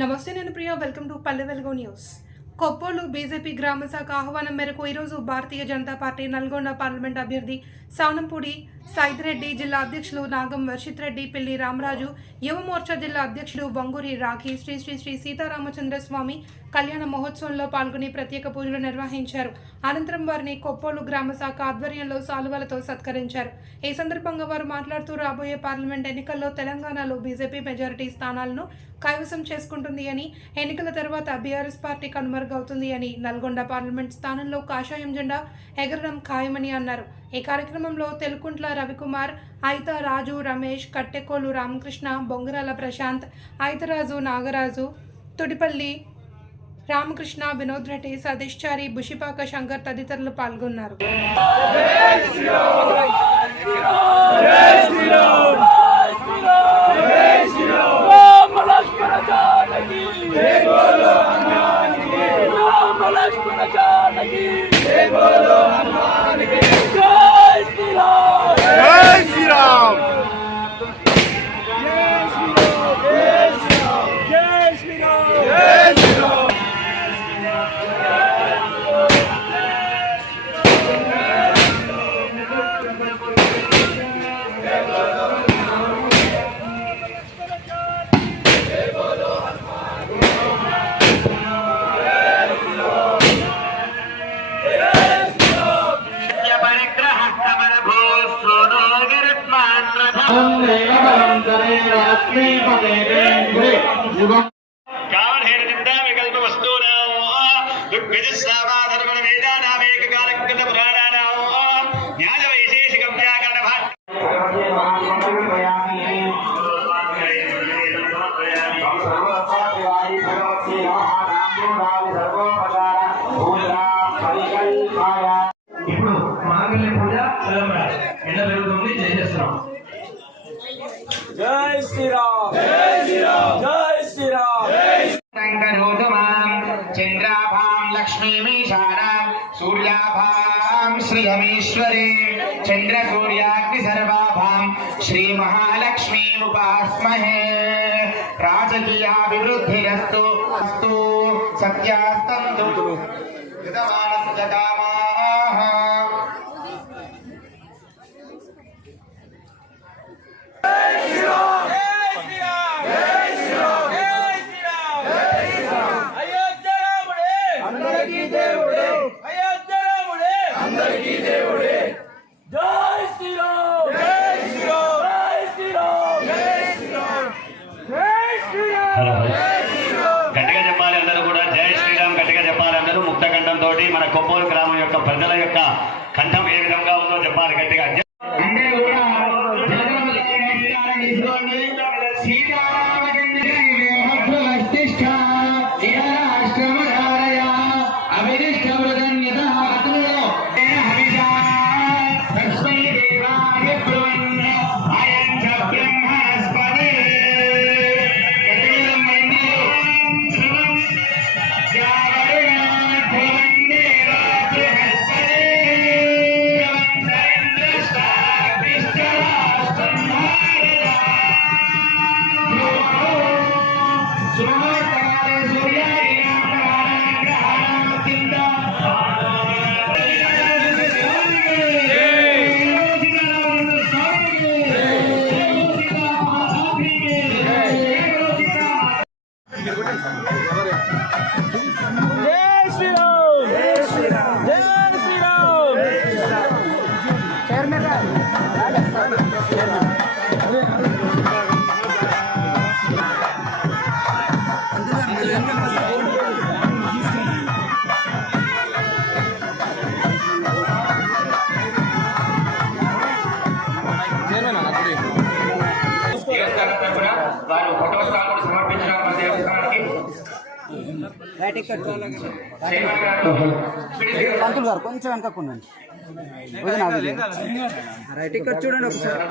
నమస్తే నేను Priya. Welcome to Palle Velugu news Koppolu BJP గ్రామ శాఖ ఆహ్వానం మేరకు ఈరోజు భారతీయ జనతా పార్టీ నల్గొండ పార్లమెంట్ అభ్యర్థి సానంపూడి సైదిరెడ్డి జిల్లా అధ్యక్షులు నాగం వర్షిత్ రెడ్డి పిల్లి రామరాజు యువమోర్చా జిల్లా అధ్యక్షుడు వంగూరి రాఖీ శ్రీ శ్రీ శ్రీ సీతారామచంద్ర స్వామి కళ్యాణ మహోత్సవంలో పాల్గొని ప్రత్యేక పూజలు నిర్వహించారు. అనంతరం వారిని కొప్పోలు గ్రామ శాఖ ఆధ్వర్యంలో సాలువలతో సత్కరించారు. ఈ సందర్భంగా వారు మాట్లాడుతూ రాబోయే పార్లమెంట్ ఎన్నికల్లో తెలంగాణలో బీజేపీ మెజారిటీ స్థానాలను కైవసం చేసుకుంటుంది అని ఎన్నికల తర్వాత బీఆర్ఎస్ పార్టీ కనుమరుగవుతుంది అని నల్గొండ పార్లమెంట్ స్థానంలో కాషాయం జెండా ఎగరడం ఖాయమని అన్నారు. ఈ కార్యక్రమంలో తెలుకుంట్ల రవికుమార్ ఐత రాజు రమేష్ కట్టెకోలు రామకృష్ణ బొంగరాల ప్రశాంత్ ఐతరాజు నాగరాజు తుడిపల్లి రామకృష్ణ వినోద్ రెడ్డి సతీష్ చారి బుషిపాక శంకర్ తదితరులు పాల్గొన్నారు. Amen. ఇప్పుడు మాంగళ్య పూజ ఎలా ఎండ పెరుగుతుంది చేసేస్తున్నాం जय श्री राम जय श्री राम जय श्री राम चंद्राभाम लक्ष्मी सूर्याभाम श्रीहमेश्वरी चंद्र सूर्याग्नि सर्वाभाम श्री महालक्ष्मी उपासमहे राजकीयाभिवृद्धिरस्तु, अस्तु, सत्यास्तन्तु। कृतमानस्य శ్రీరామ్ గట్టిగా చెప్పాలి అందరూ కూడా. జై శ్రీరామ్ గట్టిగా చెప్పాలి అందరూ. ముక్త కంఠంతో మన కొప్పూరు గ్రామం యొక్క ప్రజల యొక్క కంఠం ఏ విధంగా ఉందో చెప్పాలి. గట్టిగా వారు ఫోటో స్టాల్ కూడా మన దేవస్థానానికి. గారు పంతులు గారు కొంచెం వెనకకుండండి. రైట్ ఇక్కడ చూడండి ఒకసారి.